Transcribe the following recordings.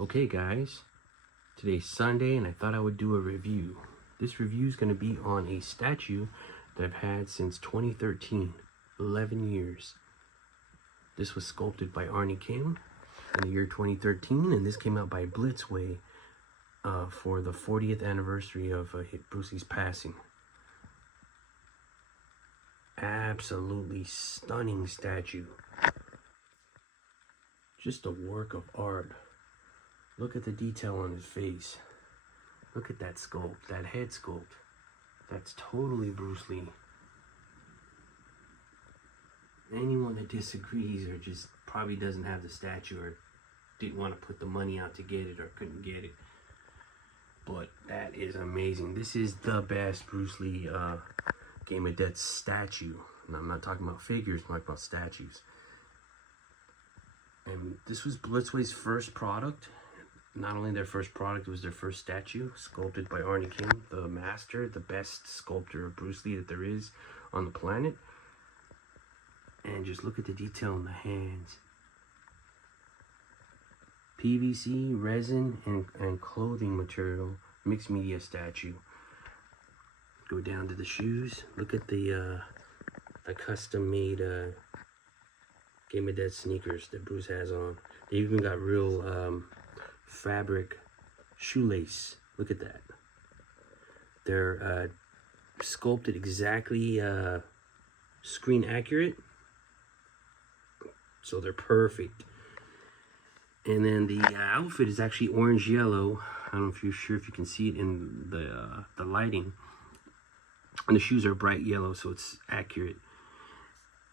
Okay guys, today's Sunday and I thought I would do a review. This review is going to be on a statue that I've had since 2013, 11 years. This was sculpted by Arnie in the year 2013, and this came out by Blitzway for the 40th anniversary of Bruce Lee's passing. Absolutely stunning statue. Just a work of art. Look at the detail on his face. Look at that sculpt, that head sculpt. That's totally Bruce Lee. Anyone that disagrees or just probably doesn't have the statue or didn't want to put the money out to get it or couldn't get it. But that is amazing. This is the best Bruce Lee Game of Death statue. And I'm not talking about figures, I'm talking about statues. And this was Blitzway's first product. Not only their first product, it was their first statue, sculpted by Arnie, the master, the best sculptor of Bruce Lee that there is on the planet. And just look at the detail in the hands. PVC, resin, and clothing material, mixed media statue. Go down to the shoes. Look at the custom-made Game of Death sneakers that Bruce has on. They even got real fabric shoelace. Look at that. They're sculpted exactly screen accurate, so they're perfect. And then the outfit is actually orange yellow. I don't know if you're sure if you can see it in the lighting. And the shoes are bright yellow, so it's accurate.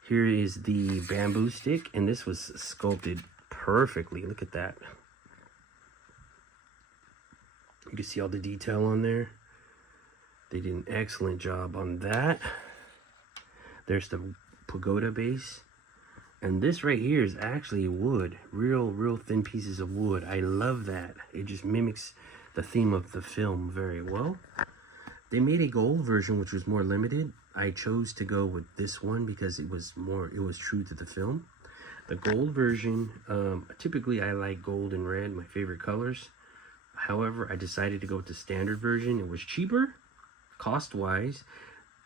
Here is the bamboo stick, and this was sculpted perfectly. Look at that. You can see all the detail on there. They did an excellent job on that. There's the pagoda base. And this right here is actually wood. Real thin pieces of wood. I love that. It just mimics the theme of the film very well. They made a gold version which was more limited. I chose to go with this one because it was true to the film. The gold version, typically I like gold and red, my favorite colors. However, I decided to go with the standard version. It was cheaper, cost-wise,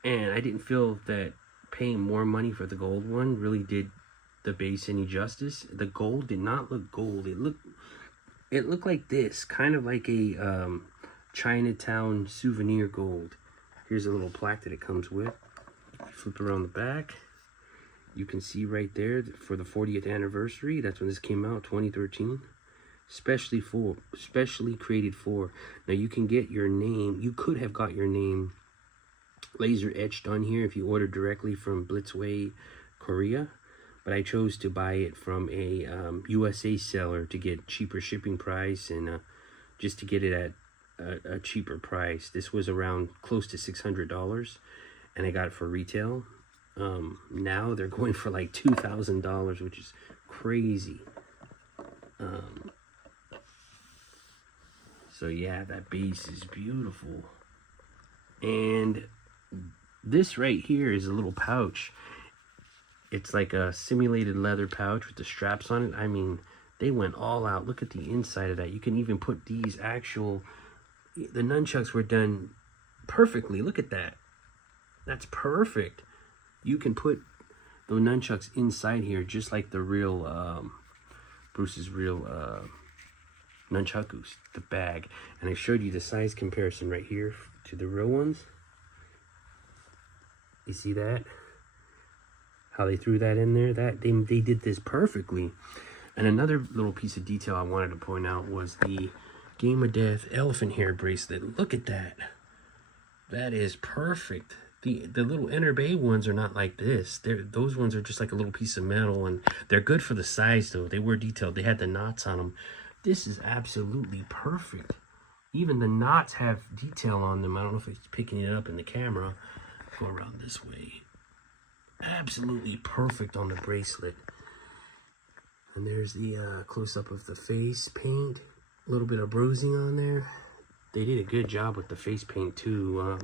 and I didn't feel that paying more money for the gold one really did the base any justice. The gold did not look gold. It looked like this, kind of like a Chinatown souvenir gold. Here's a little plaque that it comes with. Flip around the back. You can see right there for the 40th anniversary. That's when this came out, 2013. Specially created for. Now you can get your name. You could have got your name laser etched on here if you ordered directly from Blitzway, Korea. But I chose to buy it from a USA seller to get cheaper shipping price and just to get it at a cheaper price. This was around close to $600, and I got it for retail. Now they're going for like $2,000, which is crazy. So yeah, that base is beautiful. And this right here is a little pouch. It's like a simulated leather pouch with the straps on it. I mean, they went all out. Look at the inside of that. You can even put these the nunchucks were done perfectly. Look at that. That's perfect. You can put the nunchucks inside here just like the real, Bruce's real nunchakus, the bag. And I showed you the size comparison right here to the real ones. You see that? How they threw that in there? They did this perfectly. And another little piece of detail I wanted to point out was the Game of Death elephant hair bracelet. Look at that. That is perfect. The little inner bay ones are not like this. Those ones are just like a little piece of metal, and they're good for the size though. They were detailed. They had the knots on them. This is absolutely perfect. Even the knots have detail on them. I don't know if it's picking it up in the camera. Go around this way. Absolutely perfect on the bracelet. And there's the close-up of the face paint. A little bit of bruising on there. They did a good job with the face paint too.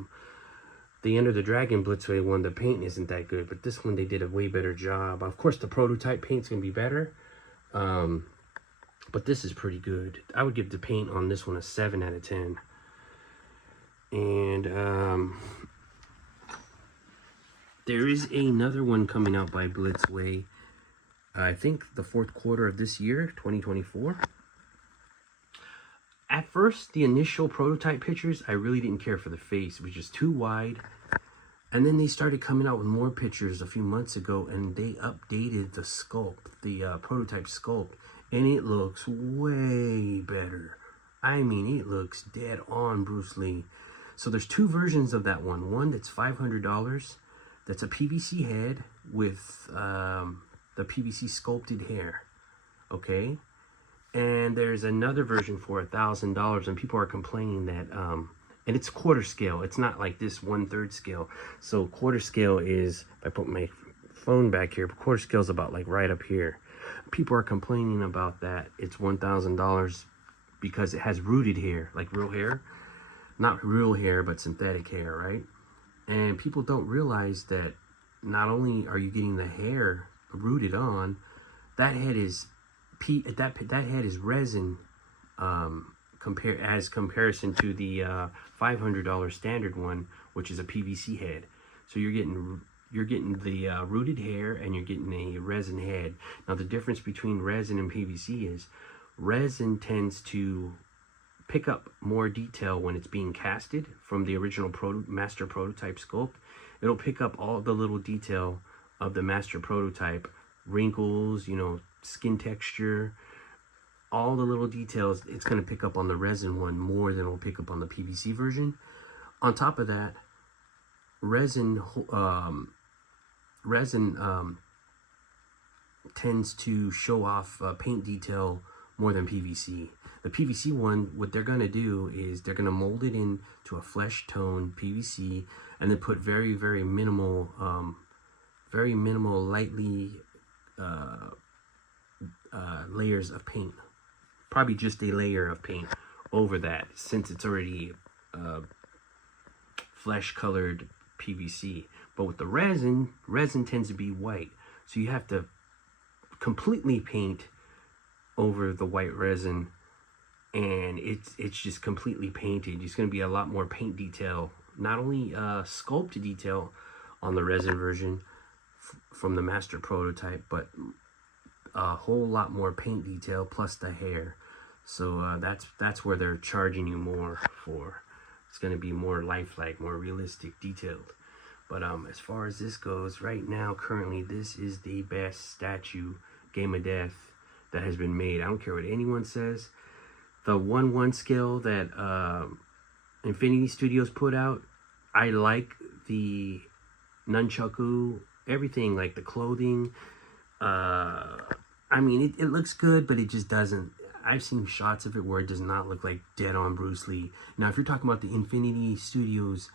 The Enter the Dragon Blitzway one, the paint isn't that good, but this one they did a way better job. Of course, the prototype paint's gonna be better. But this is pretty good. I would give the paint on this one a 7 out of 10. And there is another one coming out by Blitzway. I think the 4th quarter of this year, 2024. At first, the initial prototype pictures, I really didn't care for the face. It was just too wide. And then they started coming out with more pictures a few months ago, and they updated the sculpt, the prototype sculpt, and it looks way better. I mean, it looks dead on Bruce Lee. So there's 2 versions of that one. One that's $500, that's a PVC head with the PVC sculpted hair, okay? And there's another version for $1,000, and people are complaining that, and it's quarter scale. It's not like this 1/3 scale. So quarter scale is, if I put my phone back here, but quarter scale is about like right up here. People are complaining about that. It's $1,000 because it has rooted hair, like real hair. Not real hair, but synthetic hair, right? And people don't realize that not only are you getting the hair rooted on, that head is that head is resin, comparison to the $500 standard one, which is a PVC head. So you're getting the rooted hair, and you're getting a resin head. Now the difference between resin and PVC is resin tends to pick up more detail when it's being casted from the original master prototype sculpt. It'll pick up all the little detail of the master prototype, wrinkles, you know, skin texture, all the little details. It's going to pick up on the resin one more than it'll pick up on the PVC version. On top of that, resin tends to show off paint detail more than PVC. The PVC one, what they're going to do is they're going to mold it into a flesh tone PVC, and then put very, very minimal, lightly layers of paint. Probably just a layer of paint over that, since it's already flesh colored PVC. But with the resin tends to be white, so you have to completely paint over the white resin, and it's just completely painted. It's going to be a lot more paint detail, not only sculpt detail on the resin version from the master prototype, but a whole lot more paint detail plus the hair. So that's where they're charging you more for. It's going to be more lifelike, more realistic, detailed. But as far as this goes, right now, currently, this is the best statue Game of Death that has been made. I don't care what anyone says. The 1/1 scale that Infinity Studios put out, I like the nunchaku, everything, like the clothing. I mean, it looks good, but it just doesn't. I've seen shots of it where it does not look like dead on Bruce Lee. Now, if you're talking about the Infinity Studios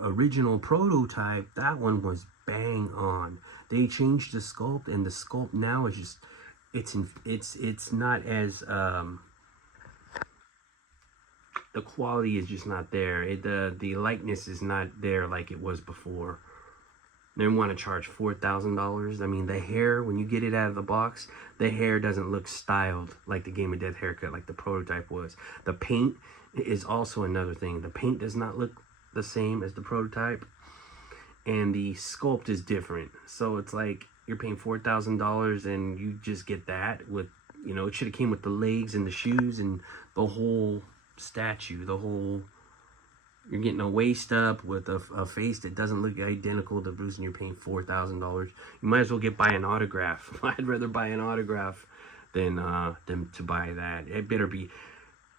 original prototype, that one was bang on. They changed the sculpt, and the sculpt now is just, it's not as the quality is just not there. The likeness is not there like it was before. They want to charge $4,000. I mean, the hair, when you get it out of the box, the hair doesn't look styled like the Game of Death haircut, like the prototype was. The paint is also another thing. The paint does not look the same as the prototype, and the sculpt is different. So it's like you're paying $4,000 and you just get that with, you know, it should have came with the legs and the shoes and the whole statue, the whole. You're getting a waist up with a face that doesn't look identical to Bruce, and you're paying $4,000. You might as well buy an autograph. I'd rather buy an autograph than to buy that. It better be,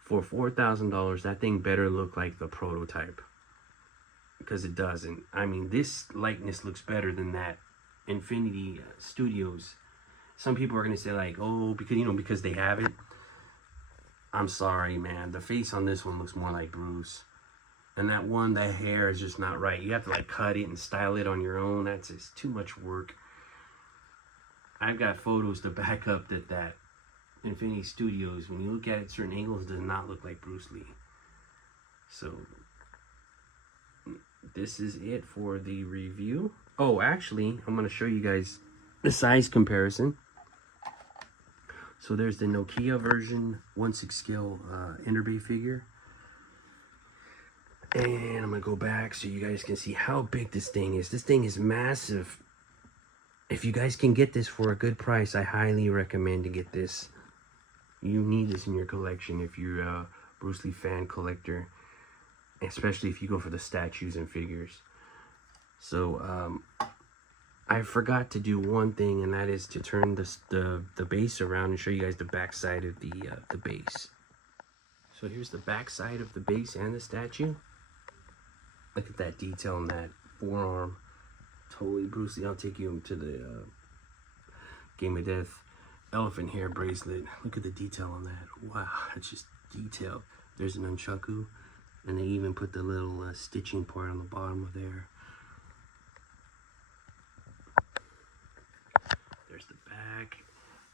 for $4,000, that thing better look like the prototype, because it doesn't. I mean, this likeness looks better than that Infinity Studios. Some people are gonna say like, oh, because they have it. I'm sorry, man. The face on this one looks more like Bruce. And that one, the hair is just not right. You have to like cut it and style it on your own. That's just too much work. I've got photos to back up that Infinity Studios, when you look at it certain angles, does not look like Bruce Lee. So this is it for the review. Oh, actually, I'm going to show you guys the size comparison. So there's the Nokia version 1/6 scale Interbay figure. And I'm gonna go back so you guys can see how big this thing is. This thing is massive. If you guys can get this for a good price, I highly recommend to get this. You need this in your collection if you're a Bruce Lee fan collector, especially if you go for the statues and figures. So I forgot to do one thing, and that is to turn the base around and show you guys the back side of the base. So here's the back side of the base and the statue. Look at that detail on that forearm. Totally Bruce Lee. I'll take you to the Game of Death elephant hair bracelet. Look at the detail on that. Wow, it's just detailed. There's an nunchaku, and they even put the little stitching part on the bottom of there. There's the back.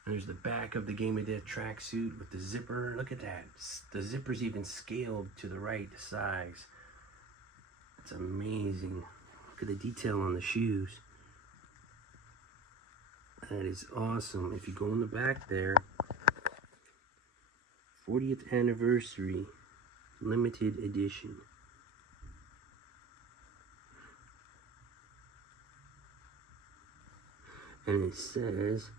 And there's the back of the Game of Death tracksuit with the zipper. Look at that. The zipper's even scaled to the right size. It's amazing. Look at the detail on the shoes. That is awesome. If you go in the back there, 40th anniversary, limited edition. And it says,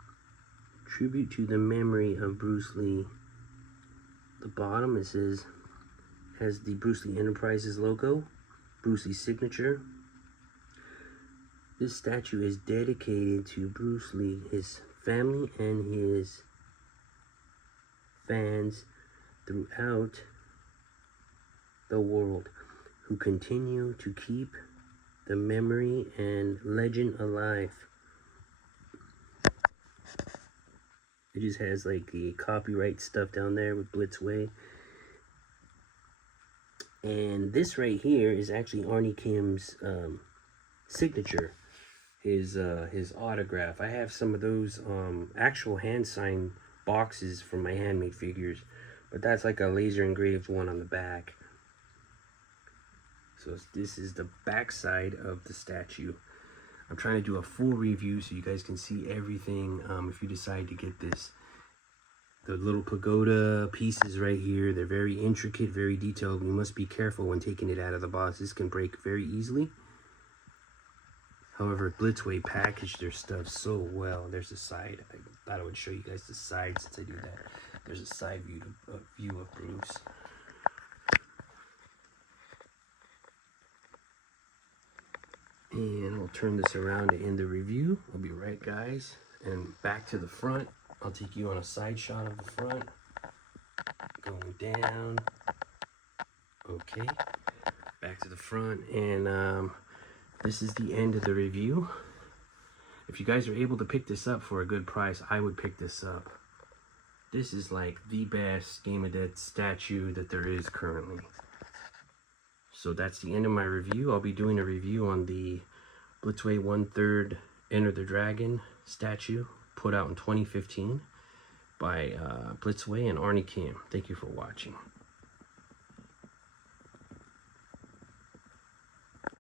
tribute to the memory of Bruce Lee. The bottom, it says, has the Bruce Lee Enterprises logo, Bruce Lee's signature. This statue is dedicated to Bruce Lee, his family, and his fans throughout the world who continue to keep the memory and legend alive. It just has like the copyright stuff down there with Blitzway. And this right here is actually Arnie Kim's signature, his autograph. I have some of those actual hand-signed boxes from my handmade figures, but that's like a laser engraved one on the back. So this is the back side of the statue. I'm trying to do a full review so you guys can see everything if you decide to get this. The little pagoda pieces right here, they're very intricate, very detailed. You must be careful when taking it out of the box. This can break very easily. However, Blitzway packaged their stuff so well. There's a side. I thought I would show you guys the side since I do that. There's a side view of Bruce. And I'll turn this around to end the review. I'll be right, guys. And back to the front. I'll take you on a side shot of the front. Going down. Okay. Back to the front. And this is the end of the review. If you guys are able to pick this up for a good price, I would pick this up. This is like the best Game of Death statue that there is currently. So that's the end of my review. I'll be doing a review on the Blitzway 1/3 Enter the Dragon statue put out in 2015 by Blitzway and Arnie Kim. Thank you for watching.